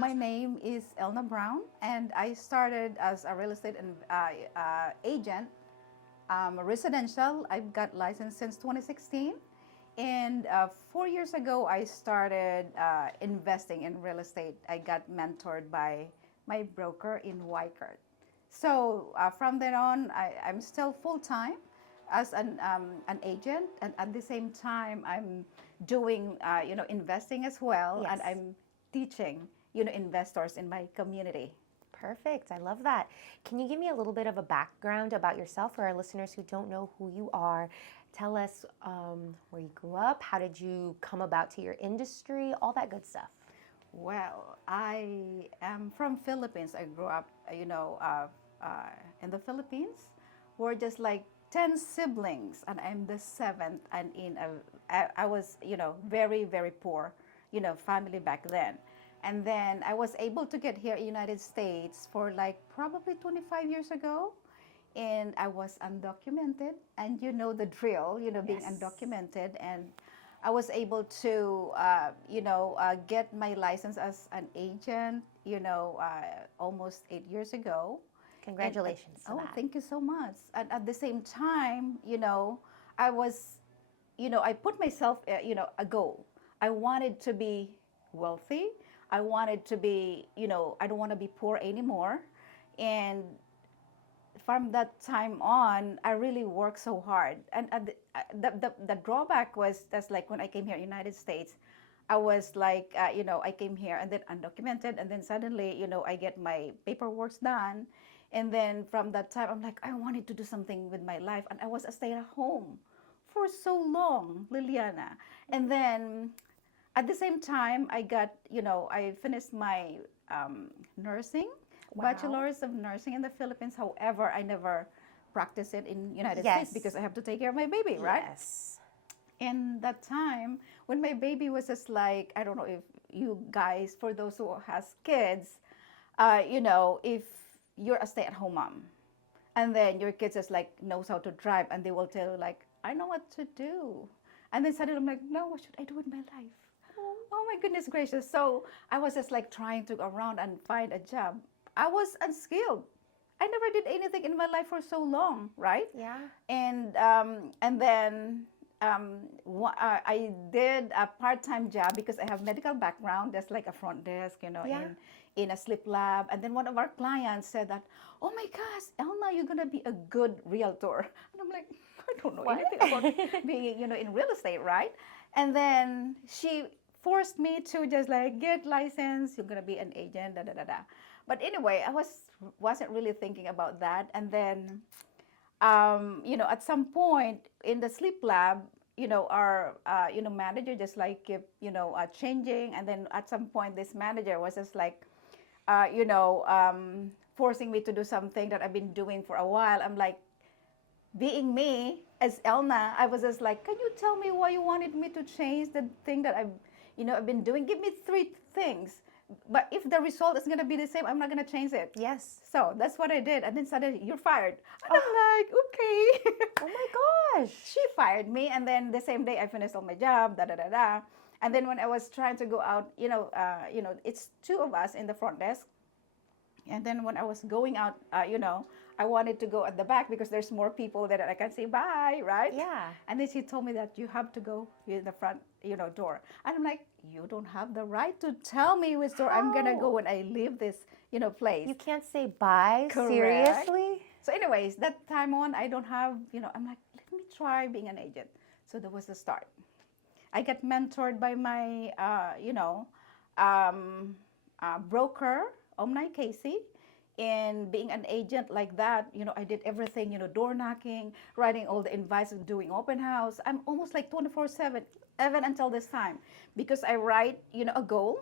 My name is Elna Brown, and I started as a real estate agent, residential. I've got license since 2016. And 4 years ago, I started investing in real estate. I got mentored by my broker in Wycott. So from then on, I'm still full-time as an agent, and at the same time, I'm doing investing as well, Yes. and I'm teaching investors in my community. Perfect. I love that. Can you give me a little bit of a background about yourself for our listeners who don't know who you are? Tell us where you grew up, how did you come about to your industry, all that good stuff. Well, I am from Philippines. I grew up, in the Philippines. We're just like 10 siblings, and I'm the seventh. And I was, very, very poor, family back then. And then I was able to get here in United States for like probably 25 years ago. And I was undocumented, and you know the drill, being Yes. undocumented. And I was able to, get my license as an agent, almost 8 years ago. Congratulations to Oh, that. thank you so much. And at the same time, I was, I put myself, a goal. I wanted to be wealthy. I wanted to be, I don't want to be poor anymore. And from that time on, I really worked so hard. And the drawback was that's like when I came here in the United States, I was like, I came here and then undocumented, and then suddenly, I get my paperwork done. And then from that time, I'm like, I wanted to do something with my life. And I was a stay-at-home for so long, Liliana. And then at the same time, I finished my nursing, Wow. bachelor's of nursing in the Philippines. However, I never practiced it in United Yes. States because I have to take care of my baby, right? Yes. And that time when my baby was just like, I don't know if you guys, for those who has kids, if you're a stay-at-home mom, and then your kids just like knows how to drive, and they will tell you like, I know what to do, and then suddenly I'm like, no, what should I do with my life? Oh my goodness gracious! So I was just like trying to go around and find a job. I was unskilled. I never did anything in my life for so long, right? Yeah. And then I did a part-time job because I have medical background, just like a front desk, Yeah. in a sleep lab. And then one of our clients said that, oh my gosh, Elna, you're gonna be a good realtor. And I'm like, I don't know What? anything about being, in real estate, right? And then she forced me to just like get licensed. You're gonna be an agent, da da da da. But anyway, I wasn't really thinking about that. And then at some point in the sleep lab, our, manager just like kept, changing. And then at some point, this manager was just like, forcing me to do something that I've been doing for a while. I'm like, being me as Elna, I was just like, can you tell me why you wanted me to change the thing that I've been doing? Give me 3 things. But if the result is going to be the same, I'm not going to change it. Yes. So that's what I did. And then suddenly, you're fired. And I'm like, okay. Oh my gosh. She fired me. And then the same day, I finished all my job, da da da da. And then when I was trying to go out, it's 2 of us in the front desk. And then when I was going out, I wanted to go at the back because there's more people that I can say bye, right? Yeah. And then she told me that you have to go in the front, door. And I'm like, you don't have the right to tell me which door I'm gonna go when I leave this, place. You can't say bye? Correct. Seriously? So anyways, that time on, I don't have, I'm like, let me try being an agent. So that was the start. I got mentored by my, broker, Omni Casey. And being an agent like that, I did everything, door knocking, writing all the invites, doing open house. I'm almost like 24/7, even until this time, because I write, a goal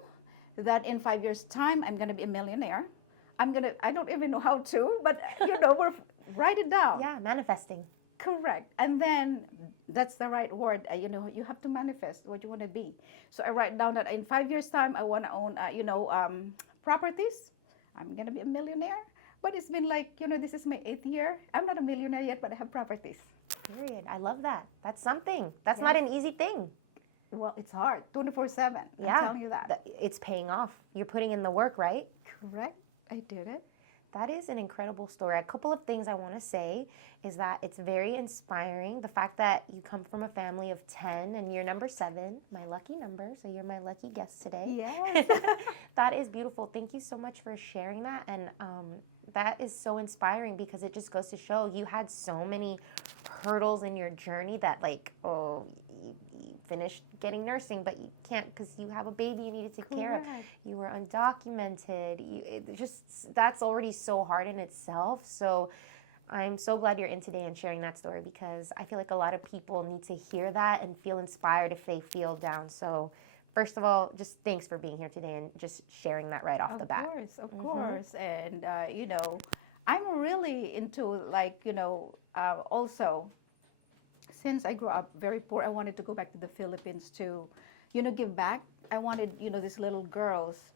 that in 5 years' time, I'm going to be a millionaire. I don't even know how to, but, we're, write it down. Yeah, manifesting. Correct. And then that's the right word. You have to manifest what you want to be. So I write down that in 5 years' time, I want to own, properties. I'm going to be a millionaire. But it's been like, this is my 8th year. I'm not a millionaire yet, but I have properties. Period. I love that. That's something. That's Yeah. not an easy thing. Well, it's hard, 24/7. Yeah. I'm telling you that. It's paying off. You're putting in the work, right? Correct. I did it. That is an incredible story. A couple of things I want to say is that it's very inspiring. The fact that you come from a family of 10 and you're number 7, my lucky number, so you're my lucky guest today. Yes. That is beautiful. Thank you so much for sharing that. And that is so inspiring because it just goes to show you had so many hurdles in your journey that, like, you finished getting nursing, but you can't because you have a baby you need to take care of. You were undocumented. That's already so hard in itself. So I'm so glad you're in today and sharing that story because I feel like a lot of people need to hear that and feel inspired if they feel down. So first of all, just thanks for being here today and just sharing that right off the bat. Of course. And, I'm really into, like, also, since I grew up very poor, I wanted to go back to the Philippines to, give back. I wanted, these little girls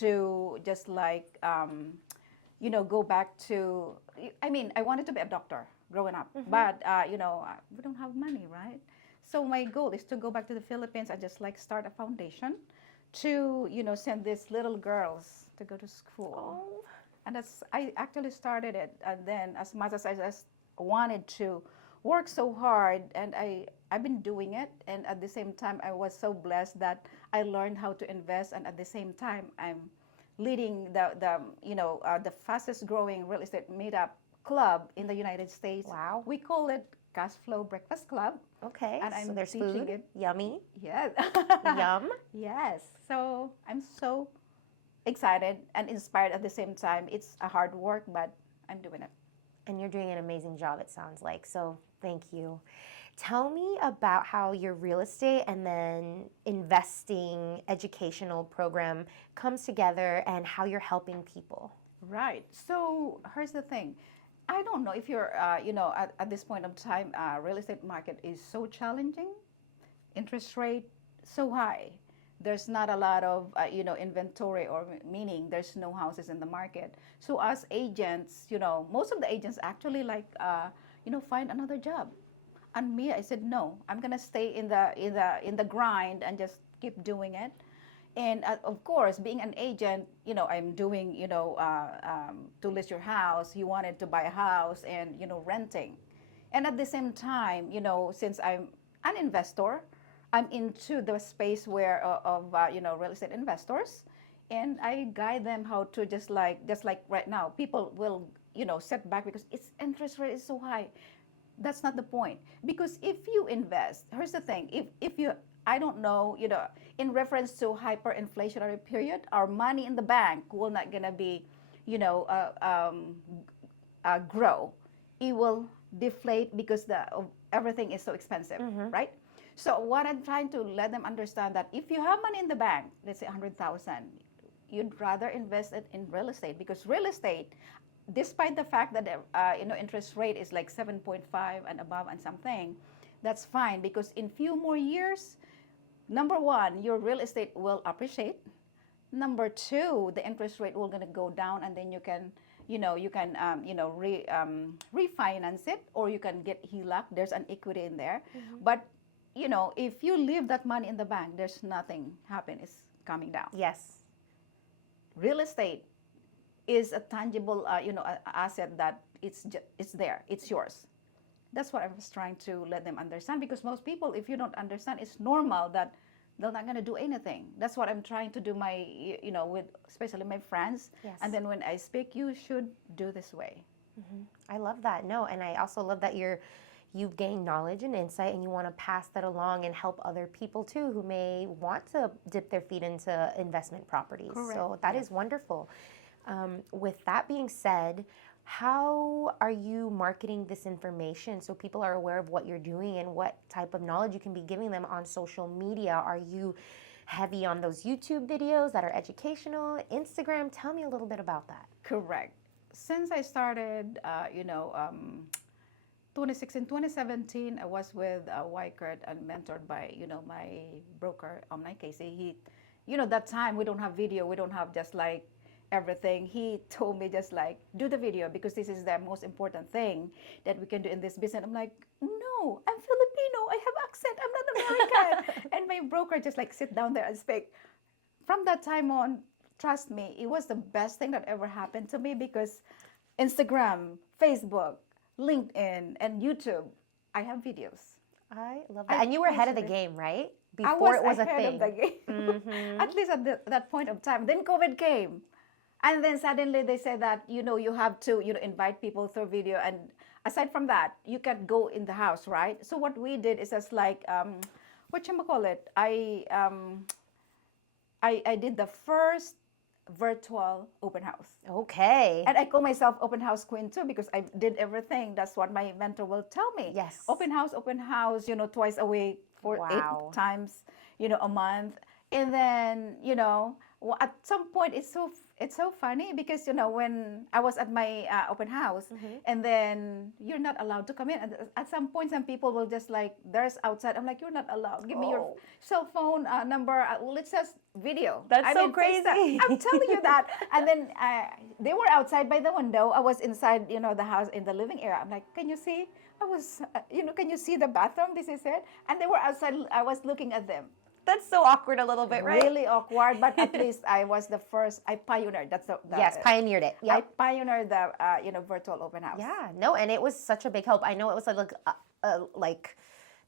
to just like, go back to, I wanted to be a doctor growing up, but, we don't have money, right? So my goal is to go back to the Philippines and just like start a foundation to, send these little girls to go to school. Oh. And I actually started it. And then as much as I just wanted to work so hard, and I've been doing it, and at the same time I was so blessed that I learned how to invest, and at the same time I'm leading the fastest growing real estate meetup club in the United States. Wow. We call it Cash Flow Breakfast Club. Okay. And I'm so there's teaching food. it. Yummy. Yes. Yum. Yes. So I'm so excited and inspired at the same time. It's a hard work, but I'm doing it. And you're doing an amazing job, it sounds like. So thank you. Tell me about how your real estate and then investing educational program comes together and how you're helping people. Right. So here's the thing. I don't know if you're, at this point of time, real estate market is so challenging. Interest rate so high. There's not a lot of, inventory, or meaning there's no houses in the market. So as agents, most of the agents actually like, find another job. And me, I said, no, I'm gonna stay in the grind and just keep doing it. And of course, being an agent, I'm doing, to list your house. You wanted to buy a house and, renting. And at the same time, since I'm an investor, I'm into the space where of real estate investors, and I guide them how to just like right now, people will set back because its interest rate is so high. That's not the point, because if you invest, here's the thing: if you, I don't know, in reference to hyperinflationary period, our money in the bank will not gonna be, grow. It will deflate because everything is so expensive, right? So what I'm trying to let them understand that if you have money in the bank, let's say 100,000, you'd rather invest it in real estate, because real estate, despite the fact that interest rate is like 7.5 and above and something, that's fine, because in few more years, number one, your real estate will appreciate. Number two, the interest rate will gonna go down, and then you can refinance it, or you can get HELOC. There's an equity in there, but if you leave that money in the bank, there's nothing happen. It's coming down. Yes. Real estate is a tangible, asset that it's there. It's yours. That's what I was trying to let them understand, because most people, if you don't understand, it's normal that they're not going to do anything. That's what I'm trying to do with especially my friends. Yes. And then when I speak, you should do this way. I love that. No, and I also love that you've gained knowledge and insight, and you want to pass that along and help other people too who may want to dip their feet into investment properties. Correct. So that is wonderful. With that being said, how are you marketing this information so people are aware of what you're doing and what type of knowledge you can be giving them on social media? Are you heavy on those YouTube videos that are educational, Instagram? Tell me a little bit about that. Correct. Since I started, 2017, I was with Wykert and mentored by, my broker, Omni Casey. He, that time we don't have video, we don't have just like everything. He told me just like, do the video, because this is the most important thing that we can do in this business. I'm like, no, I'm Filipino, I have accent, I'm not American. And my broker just like sit down there and speak. From that time on, trust me, it was the best thing that ever happened to me because Instagram, Facebook, LinkedIn, and YouTube, I have videos. I love that. And you were ahead of the game, right? I Before was it was a ahead thing. of the game, at least at that point of time. Then COVID came, and then suddenly they said that you have to invite people through video, and aside from that, you can go in the house, right? So what we did is just like what you call it? I did the first virtual open house. Okay. And I call myself open house queen too because I did everything. That's what my mentor will tell me. Yes. Open house, twice a week for Wow. 8 times, a month. And then, at some point it's so funny because, when I was at my open house and then you're not allowed to come in. And at some point, some people will just like, there's outside. I'm like, you're not allowed. Give me your cell phone number. Let's just video. That's so crazy. I'm telling you that. And then they were outside by the window. I was inside, the house in the living area. I'm like, can you see? I was, can you see the bathroom? This is it. And they were outside. I was looking at them. That's so awkward a little bit, right? Really awkward, but at least I was the first. I pioneered. That's the yes, pioneered it. I pioneered the virtual open house. Yeah, no, and it was such a big help. I know it was like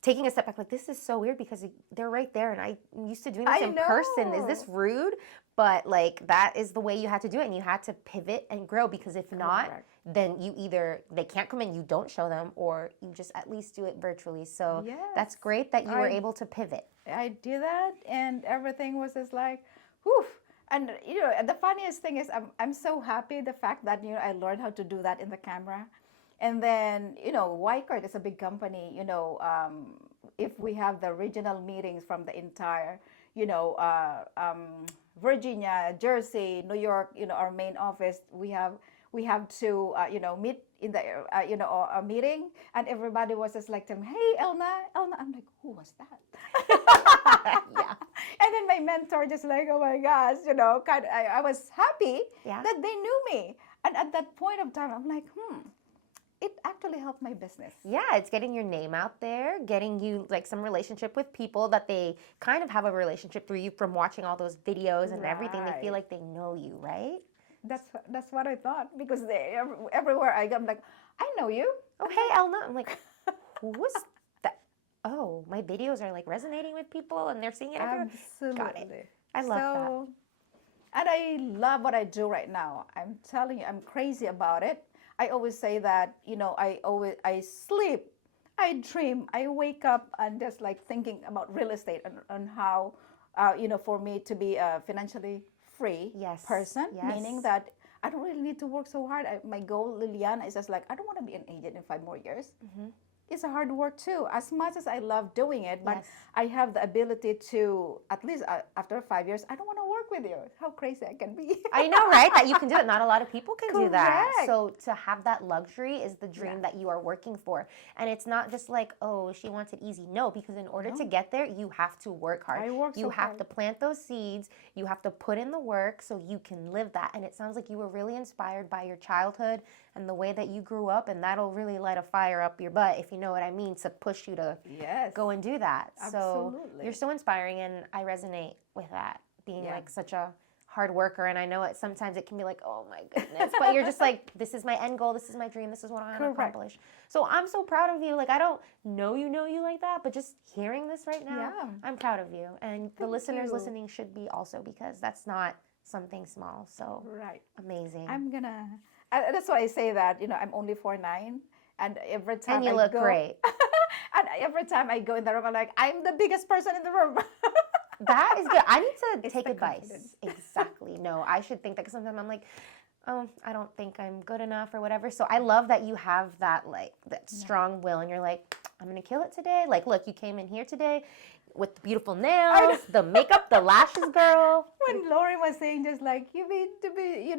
taking a step back. Like this is so weird because they're right there, and I'm used to doing this in person. Is this rude? But like that is the way you had to do it, and you had to pivot and grow because if not, then you either they can't come in, you don't show them, or you just at least do it virtually. So that's great that you were able to pivot. I did that, and everything was just like, whew. And the funniest thing is, I'm so happy the fact that I learned how to do that in the camera, and then Wycard is a big company. If we have the regional meetings from the entire, Virginia, Jersey, New York, our main office, we have to meet in the a meeting, and everybody was just like, hey, Elna. I'm like, who was that? Yeah. And then my mentor just like, oh my gosh, I was happy that they knew me. And at that point of time, I'm like, it actually helped my business. Yeah, it's getting your name out there, getting you like some relationship with people that they kind of have a relationship through you from watching all those videos and everything. They feel like they know you, right? That's what I thought because everywhere I go, I'm like, I know you. Oh, hey, Elna. I'm like, who was that? Oh, my videos are like resonating with people and they're seeing it everywhere. Absolutely. Got it. I love that. And I love what I do right now. I'm telling you, I'm crazy about it. I always say that, I sleep, I dream, I wake up and just like thinking about real estate and how, for me to be a financially free person, meaning that I don't really need to work so hard. My goal, Liliana, is just like, I don't want to be an agent in 5 more years. It's a hard work too, as much as I love doing it, but I have the ability to, at least after 5 years, I don't want to work with you. How crazy I can be. I know, right? That you can do that. Not a lot of people can do that. So to have that luxury is the dream that you are working for. And it's not just like, oh, she wants it easy. No, because in order to get there, you have to work hard. You have to plant those seeds. You have to put in the work so you can live that. And it sounds like you were really inspired by your childhood and the way that you grew up, and that'll really light a fire up your butt, if you know what I mean, to push you to go and do that. Absolutely. So you're so inspiring, and I resonate with that, being like such a hard worker. And I know sometimes it can be like, oh my goodness, but you're just like, this is my end goal, this is my dream, this is what I want to accomplish. So I'm so proud of you. Like, I don't know you like that, but just hearing this right now, I'm proud of you. And the listeners listening should be also, because that's not something small. So amazing. That's why I say that, I'm only 4'9", and every time and you look great. And every time I go in the room, I'm like, I'm the biggest person in the room. That is good. I need to take advice. Exactly. No, I should think that, because sometimes I'm like, oh, I don't think I'm good enough or whatever. So I love that you have that that strong will, and you're like, I'm gonna kill it today. Like, look, you came in here today with the beautiful nails, the makeup, the lashes, girl. When Lori was saying just like, you need to be,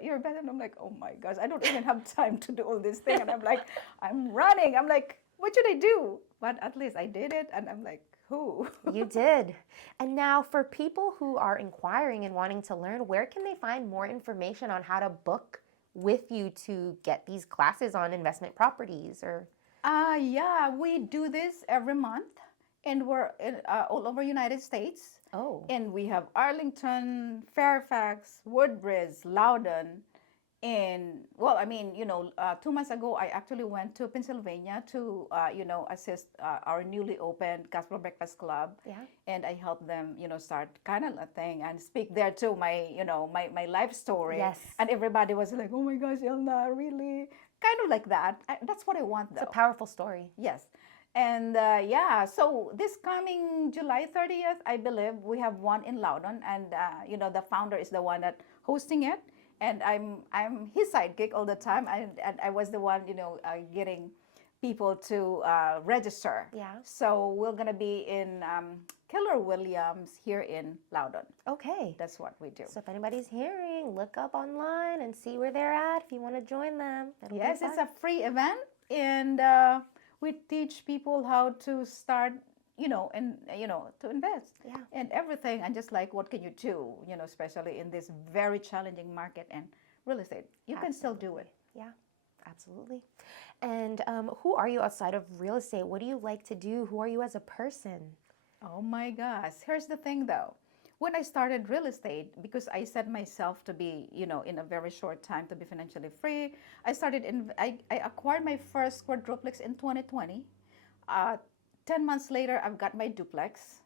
you're better. And I'm like, oh my gosh, I don't even have time to do all this thing. And I'm like, I'm running. I'm like, what should I do? But at least I did it. And I'm like, who? You did. And now for people who are inquiring and wanting to learn, where can they find more information on how to book with you to get these classes on investment properties? Or we do this every month. and we're in, all over United States. Oh, And we have Arlington, Fairfax, Woodbridge, Loudoun, and well, I mean, 2 months ago, I actually went to Pennsylvania to, assist our newly opened Gospel Breakfast Club, yeah. and I helped them, start kind of a thing and speak there too, my life story. Yes. And everybody was like, "Oh my gosh, Elna, really?" Kind of like that. That's what I want, It's a though. powerful story. Yes. And yeah, so this coming July 30th, I believe we have one in Loudon, and the founder is the one that hosting it, and I'm his sidekick all the time, and I was the one getting people to register. Yeah. So we're gonna be in Keller Williams here in Loudon. Okay. That's what we do. So if anybody's hearing, look up online and see where they're at if you want to join them. That'll be Yes, it's fun. a free event, and we teach people how to start, to invest, Yeah. and everything, and just like what can you do, especially in this very challenging market and real estate, you can still do it. Yeah, absolutely. And who are you outside of real estate? What do you like to do? Who are you as a person? Oh my gosh, here's the thing though. When I started real estate, because I set myself to be, in a very short time to be financially free, I acquired my first quadruplex in 2020. 10 months later, I've got my duplex.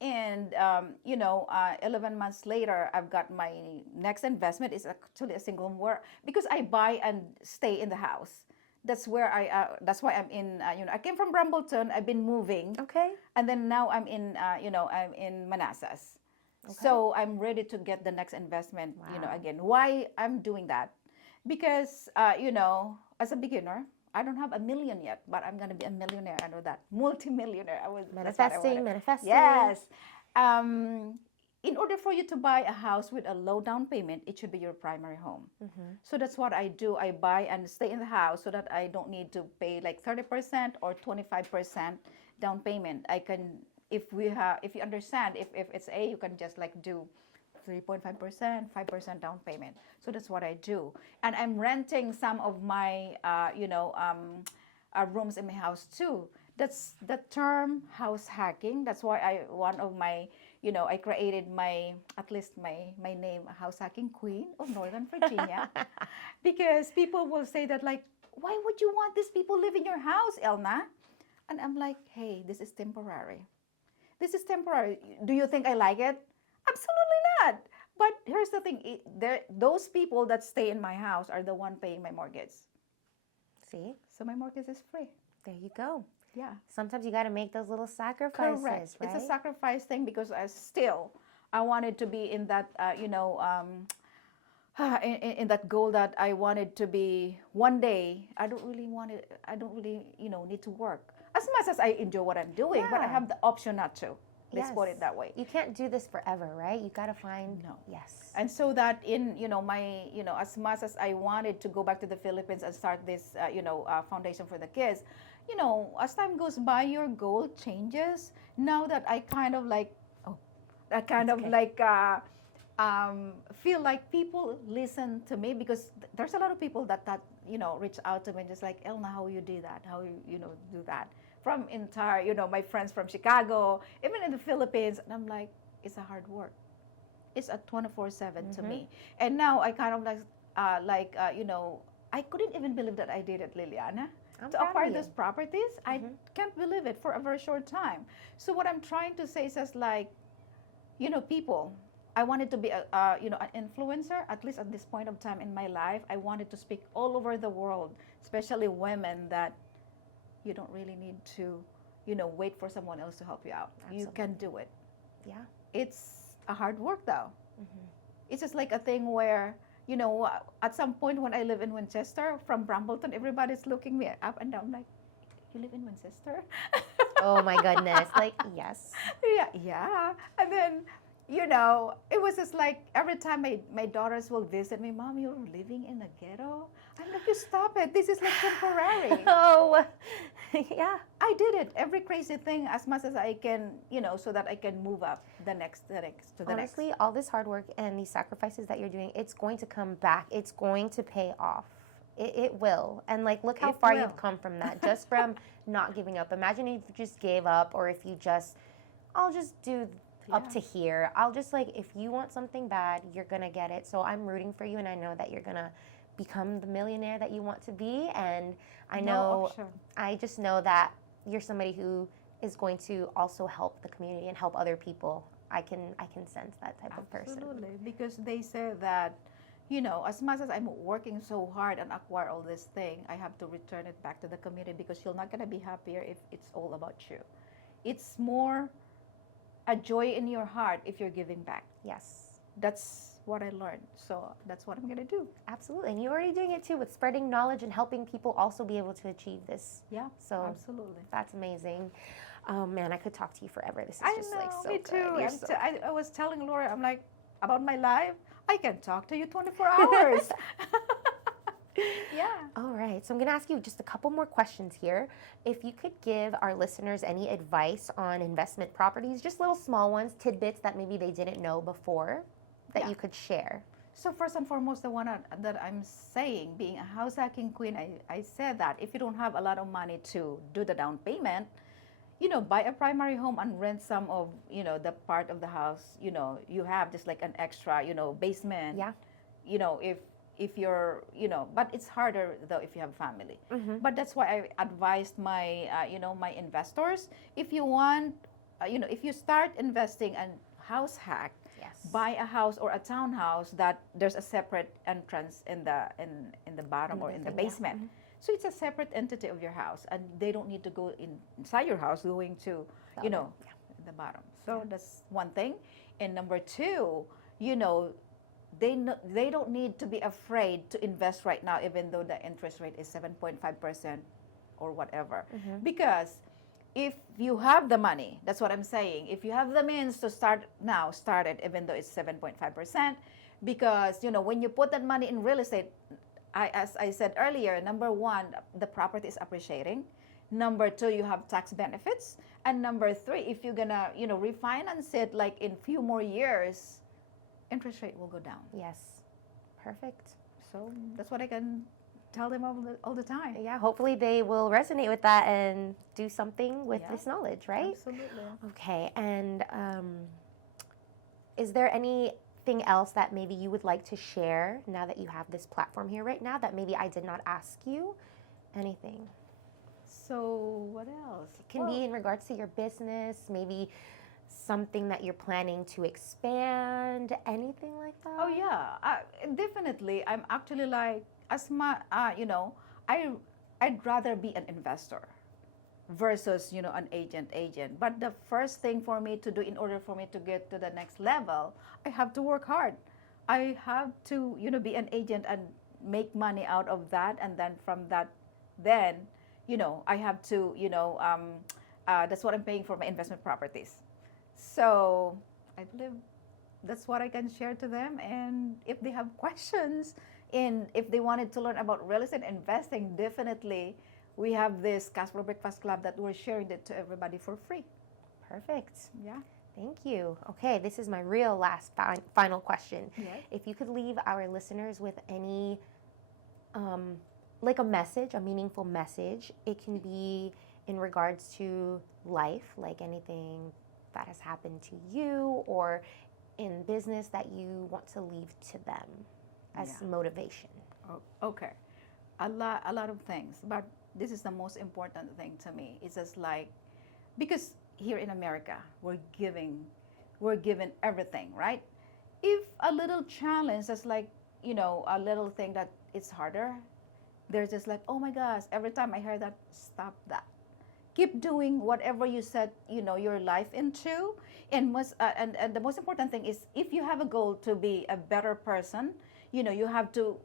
And, 11 months later, I've got my next investment is actually a single where, because I buy and stay in the house. That's why I'm in, I came from Brambleton. I've been moving. Okay. And then now I'm in, I'm in Manassas. So I'm ready to get the next investment, Wow. again. Why I'm doing that? Because, as a beginner, I don't have a million yet, but I'm going to be a millionaire. I know that. Multimillionaire. That's what I wanted. Manifesting. Yes. In order for you to buy a house with a low down payment, it should be your primary home. So that's what I do. I buy and stay in the house so that I don't need to pay like 30% or 25% down payment. I can, if you understand, if it's A, you can just like do 3.5%, 5% down payment. So that's what I do. And I'm renting some of my, rooms in my house too. That's the term house hacking. That's why one of my, I created at least my name, House Hacking Queen of Northern Virginia. Because people will say that like, why would you want these people live in your house, Elna? And I'm like, hey, this is temporary. This is temporary. Do you think I like it? Absolutely not. But here's the thing. Those people that stay in my house are the one paying my mortgage. See? So my mortgage is free. There you go. Yeah. Sometimes you got to make those little sacrifices, Correct. right? It's a sacrifice thing because I wanted to be in that, in that goal that I wanted to be one day. I don't really, need to work. As much as I enjoy what I'm doing, but I Yeah. have the option not to. Let's put Yes. it that way. You can't do this forever, right? You got to find. No. Yes. And so that in, my, as much as I wanted to go back to the Philippines and start this, foundation for the kids, as time goes by, your goal changes. Now that I kind of like, feel like people listen to me because there's a lot of people that reach out to me and just like, Elna, how you do that? How you do that? From entire, my friends from Chicago, even in the Philippines. And I'm like, it's a hard work. It's a 24/7 to me. And now I kind of I couldn't even believe that I did it, Liliana. I'm To proud of acquire you. those properties, I can't believe it for a very short time. So what I'm trying to say is just like, people, I wanted to be an influencer, at least at this point of time in my life. I wanted to speak all over the world, especially women, that you don't really need to, wait for someone else to help you out. You can do it. Yeah. It's a hard work though. It's just like a thing where, at some point when I live in Winchester, from Brambleton, everybody's looking me up and down like, you live in Winchester? Oh my goodness. Like, yes. Yeah. And then, it was just like every time my daughters will visit me, Mom, you're living in a ghetto? I'm like, you stop it. This is like temporary. Oh, yeah. I did it. Every crazy thing as much as I can, so that I can move up to the next. Honestly, all this hard work and these sacrifices that you're doing, it's going to come back. It's going to pay off. It will. And like, look how It far will. you've come from that, just from not giving up. Imagine if you just gave up, or if you just, I'll just do up Yeah. to here. I'll just like, if you want something bad, you're going to get it. So I'm rooting for you, and I know that you're going to become the millionaire that you want to be. And I No know, option. I just know that you're somebody who is going to also help the community and help other people. I can sense that type of person. Absolutely, because they say that, as much as I'm working so hard and acquire all this thing, I have to return it back to the community, because you're not going to be happier if it's all about you. It's more a joy in your heart if you're giving back. Yes, That's what I learned. So that's what I'm going to do. absolutely. And you're already doing it too, with spreading knowledge and helping people also be able to achieve this. Yeah, So absolutely. that's amazing. Oh man, I could talk to you forever. This is I just know, like so me good. too. You're so I was telling Laura, I'm like, about my life, I can talk to you 24 hours. Yeah. All right, so I'm going to ask you just a couple more questions here. If you could give our listeners any advice on investment properties, just little small ones, tidbits that maybe they didn't know before, that Yeah. you could share. So first and foremost, the one that I'm saying, being a house hacking queen, I said that if you don't have a lot of money to do the down payment, buy a primary home and rent some of, the part of the house, you have just like an extra, basement. Yeah. If you're, but it's harder though if you have family. Mm-hmm. But that's why I advised my, my investors, if you want, if you start investing and house hack, Yes. buy a house or a townhouse that there's a separate entrance in the bottom or in the basement. Mm-hmm. So it's a separate entity of your house, and they don't need to go inside your house going to, Yeah. the bottom. So that's one thing. And number two, they don't need to be afraid to invest right now, even though the interest rate is 7.5% or whatever. Mm-hmm. Because if you have the money, that's what I'm saying. If you have the means to start now, start it, even though it's 7.5%. Because, when you put that money in real estate, as I said earlier, number one, the property is appreciating. Number two, you have tax benefits. And number three, if you're gonna, refinance it like in few more years, interest rate will go down. Yes. Perfect. So that's what I can tell them all the time. Yeah, hopefully they will resonate with that and do something with Yeah. this knowledge, right? Absolutely. Okay, and is there anything else that maybe you would like to share now that you have this platform here right now that maybe I did not ask you? Anything? So what else? It can be in regards to your business, maybe something that you're planning to expand, anything like that? Oh yeah, definitely. I'm actually like, I'd rather be an investor versus an agent. But the first thing for me to do in order for me to get to the next level, I have to work hard. I have to be an agent and make money out of that, and then from that, then I have to that's what I'm paying for my investment properties. So I believe that's what I can share to them. And if they have questions, and if they wanted to learn about real estate investing, definitely we have this Cash Flow Breakfast Club that we're sharing it to everybody for free. Perfect. Yeah. Thank you. Okay, this is my real last final question. Yes. If you could leave our listeners with any, like a message, a meaningful message, it can be in regards to life, like anything that has happened to you, or in business that you want to leave to them as Yeah. motivation. Oh, okay. A lot of things, but this is the most important thing to me. It's just like, because here in America, we're given everything, right? If a little challenge is like, a little thing that it's harder, they're just like, oh my gosh, every time I hear that, stop that. Keep doing whatever you set, your life into. And and the most important thing is, if you have a goal to be a better person, you have to,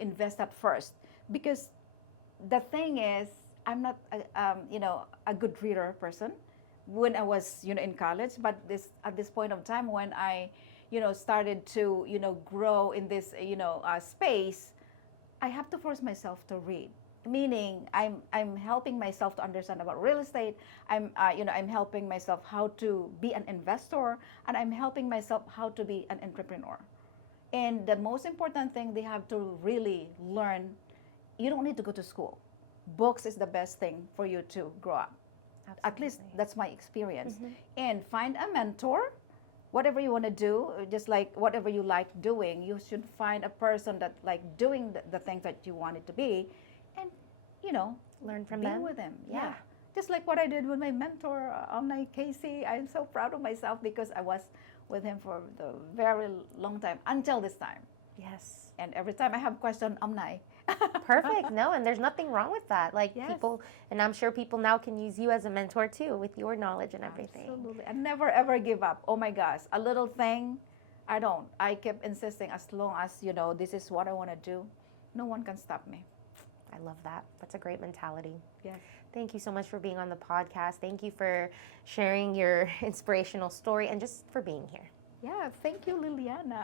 invest that first. Because the thing is, I'm not, a good reader person when I was, in college. But at this point of time, when I, started to, grow in this, space, I have to force myself to read. Meaning, I'm helping myself to understand about real estate. I'm helping myself how to be an investor, and I'm helping myself how to be an entrepreneur. And the most important thing they have to really learn you don't need to go to school. Books is the best thing for you to grow up. At least Absolutely. that's my experience. And find a mentor. Whatever you want to do, just like whatever you like doing, you should find a person that like doing the things that you want it to be, and you know, Learn from be them. with them. Yeah. Yeah. Just like what I did with my mentor, Omni Casey. I'm so proud of myself because I was with him for the very long time until this time. Yes. And every time I have question, Omni. Perfect. No, and there's nothing wrong with that. Like Yes. people, and I'm sure people now can use you as a mentor too with your knowledge and everything. Absolutely. I never ever give up. Oh my gosh. A little thing, I don't. I kept insisting as long as, you know, this is what I want to do. No one can stop me. I love that. That's a great mentality. Yes. Thank you so much for being on the podcast. Thank you for sharing your inspirational story and just for being here. Yeah. Thank you, Liliana.